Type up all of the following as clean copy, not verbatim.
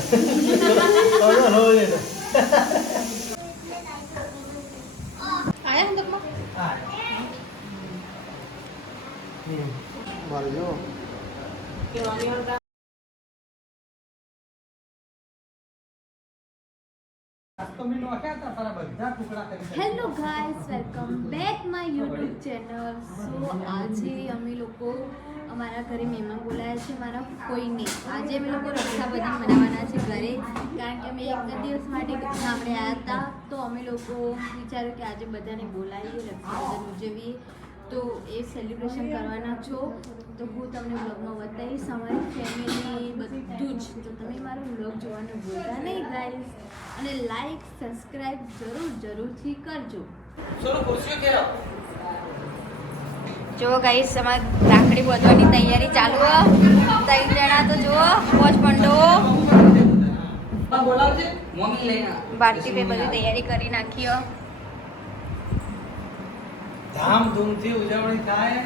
Hello guys, welcome back my YouTube channel. So આજે અમે લોકો અમારા ઘરે મહેમાન બોલાયા છે. મારા કોઈને આજે અમે લોકો રક્ષાબંધન મનાવવાના છે ઘરે, કારણ કે અમે એક દિવસ માટે ગામડે આવ્યા હતા. તો અમે લોકો વિચાર્યું કે આજે બધાને બોલાવીએ, રક્ષાબંધન ઉજવીએ. તો એ સેલિબ્રેશન કરવાના છો તો હું તમને બ્લોગમાં બતાવીશ, અમારી ફેમિલી બધું જ. તો તમે મારો બ્લોગ જોવાનું ભૂલતા નહીં ગાઈસ, અને લાઈક સબસ્ક્રાઇબ જરૂરથી કરજો. જો ગાઈસ, અમારે રાખડી બાંધવાની તૈયારી ચાલુ. 3 જણા તો જુઓ, પોચ પંડો ભારતી ભાઈ બધી તૈયારી કરી નાખી. ધામધૂમથી ઉજવણી થાય.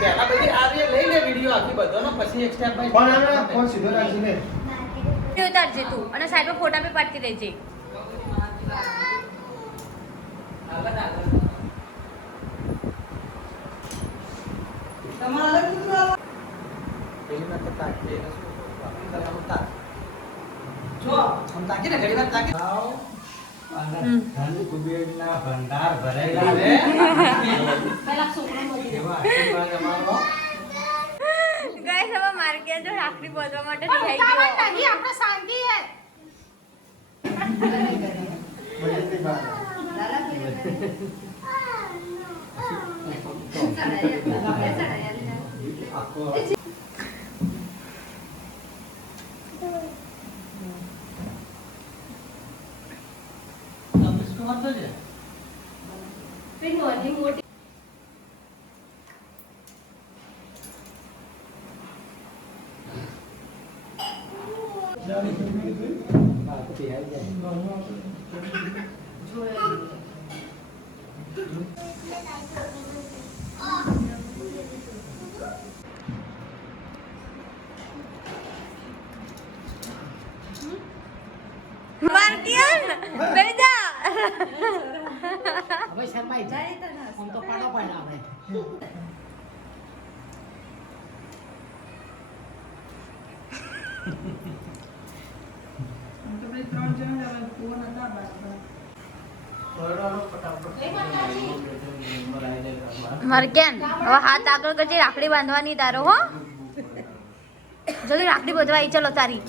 પહેલા બધી આવીએ લઈ લે વિડિયો આખી બધોનો, પછી એક સ્ટેપ બાય ફોન સીધો રાખીને ઉતારજે તું, અને સાઈડમાં ફોટા બી પાડતી રહેજે. તમારા અલગ મિત્રો પેલી માં તો તાકે જો હમ તાકી ને ઘડી વાર તાકી આવ ધન કુબેરના ભંડાર ભરેલા રે. પેલા છોકરા બોલી એવા આશીર્વાદ અમારો. ગાઈસ, હવે માર્કેટ જો રાખડી બાંધવા માટે થઈ ગયો. આપણે શાંતિ હે. બધી બાત આખો માર્કેટ બેજા હવે શરમાઈ જાય આમ તો પાડો પાડ આવે. માર્કેટ હવે હાથ આગળ કરજે, રાખડી બાંધવાની તારો. હો જલ્દી રાખડી બાંધવા આવી. ચલો તારી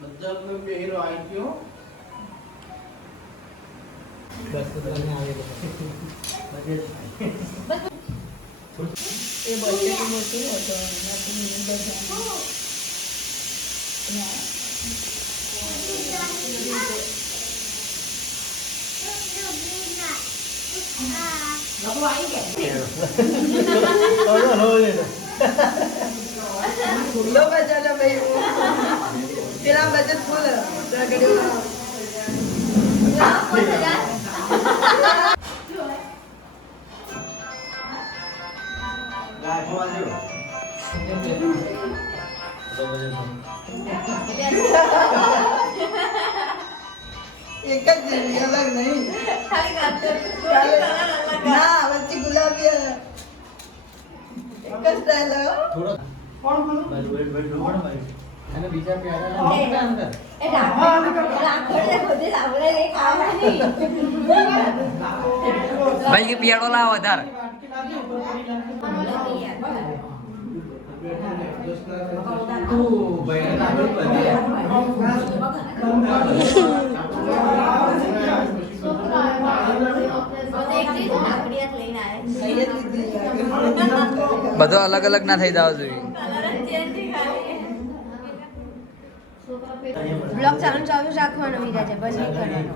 બધા કોઈ બેહીરો આવી ગયો. બસ તો તને આવે બસ એ બજેટ મોટું હતો નથી બધા. લોકો આવી ગયા લો બજાના ભાઈ પેલા બજેટ ફૂલ એક જ જેવી અલગ નહીં ના વચ્ચે ગુલાબી એક જ સ્ટાઈલ થોડો કોણ કોણ અને બીજા પ્યારા અંદર ભાઈ કે પિયાડો લાવો વધારે. બધો અલગ અલગ ના થઈ જાવ જોઈએ. બ્લોગ ચાલુ રાખવાનો વિરાજે, બસ નહીં કરવાનો.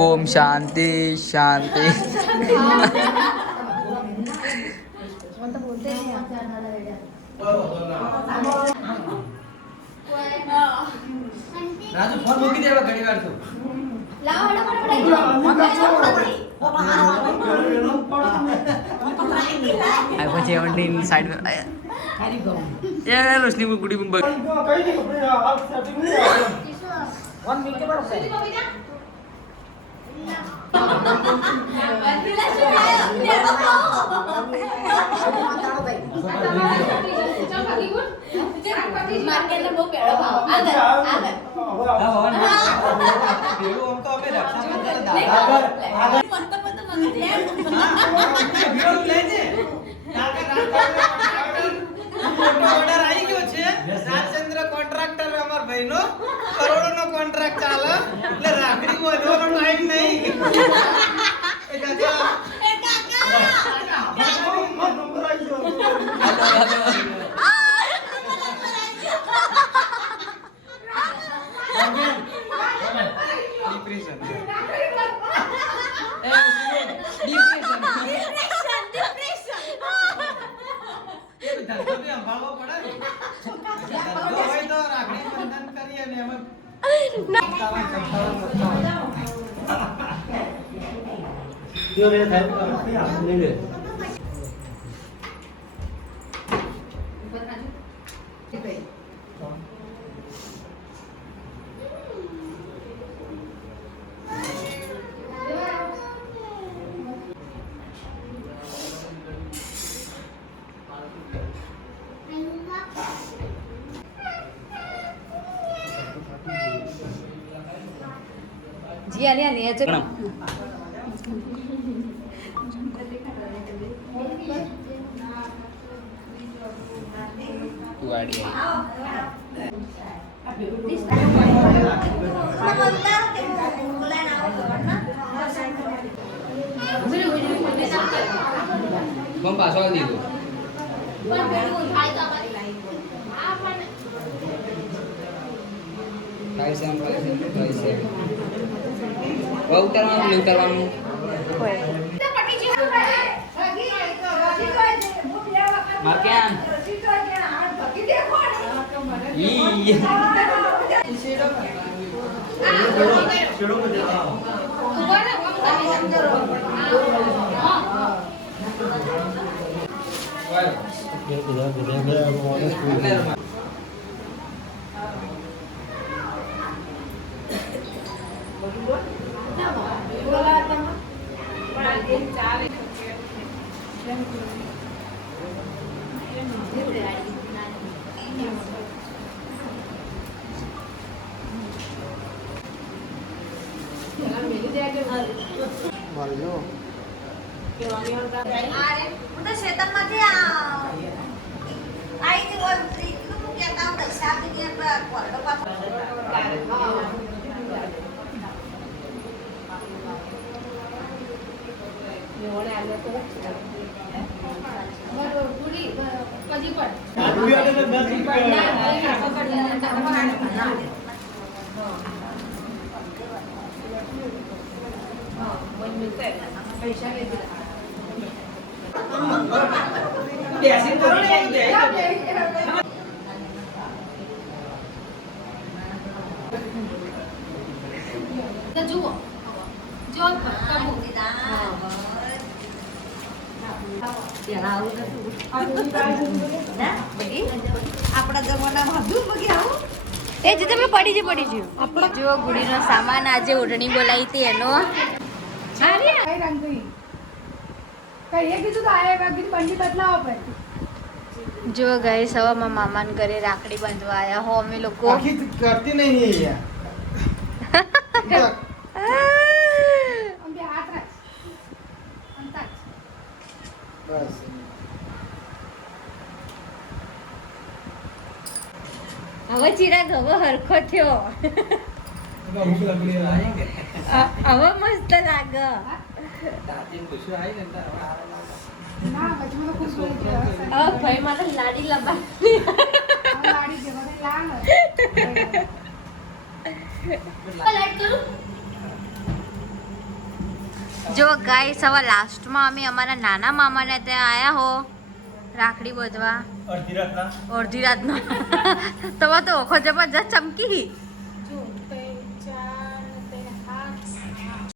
ઓમ શાંતિ શાંતિ. રાજુ ફોન મૂકી દેવા ઘણી વાર તો લાવો iPhone 17 साइड में ये रोशनी को गुड़ी में કઈ નહીં આપણે હાલ સેટિંગ નહીં આવે 1 મિનિટ બરો છે માર્કેટને બહુ પેડો ભાવ આગળ પેલું આમ તો અમે રક્ષાબંધન દાદા આગળ વિરોધ લે છે ઓર્ડર આવી ગયો છે રાજચંદ્ર કોન્ટ્રાક્ટર અમાર ભાઈનો કરોડોનો કોન્ટ્રાક્ટ ચાલે એટલે રાખડી બોલવાનો ટાઈમ નહીં એ કાકા નંબર આવી ગયો ડિપ્રેશન ધંધો બી સંભાળવો પડે ને ધંધો હોય તો રાખડી બંધન કરીએ ને એમાં જો રે થાય લે લે જી આને આને છે વાડી બમ પાછો દીધો પણ પેલું થાય તો અમારી આ પણ કાઈ સેમ કાઈ સેમ ઉતારવાનું ઉતારવાનું માર્કેન ઈ છેડો માં દેતા બેસી કરો ને તો જુઓ જો આપણા જમાનામાં હતું બગી આવું એ જે તમે પડી ગયું જો ગુડીનો સામાન આજે ઓઢણી બોલાવી હતી એનો જો ગઈ સવામાં મામાન ઘરે રાખડી બાંધવા આયા હો અમે લોકો કરતી નહીં યાર બસ હવે ચિરાગ હવે હરખો થયો ભૂખ લગડી આયેંગે હવે મસ્ત લાગે તાતીન ખુશી આવી ને ભાઈ મારે લાડી લબા જો ગાઈસ હવે લાસ્ટમાં અમે અમારા નાના મામાને ત્યાં આયા હો રાખડી બાંધવા અડધી રાતના અડધી રાતનો તમારે તો ઓખો જબરજસ્ત ચમકી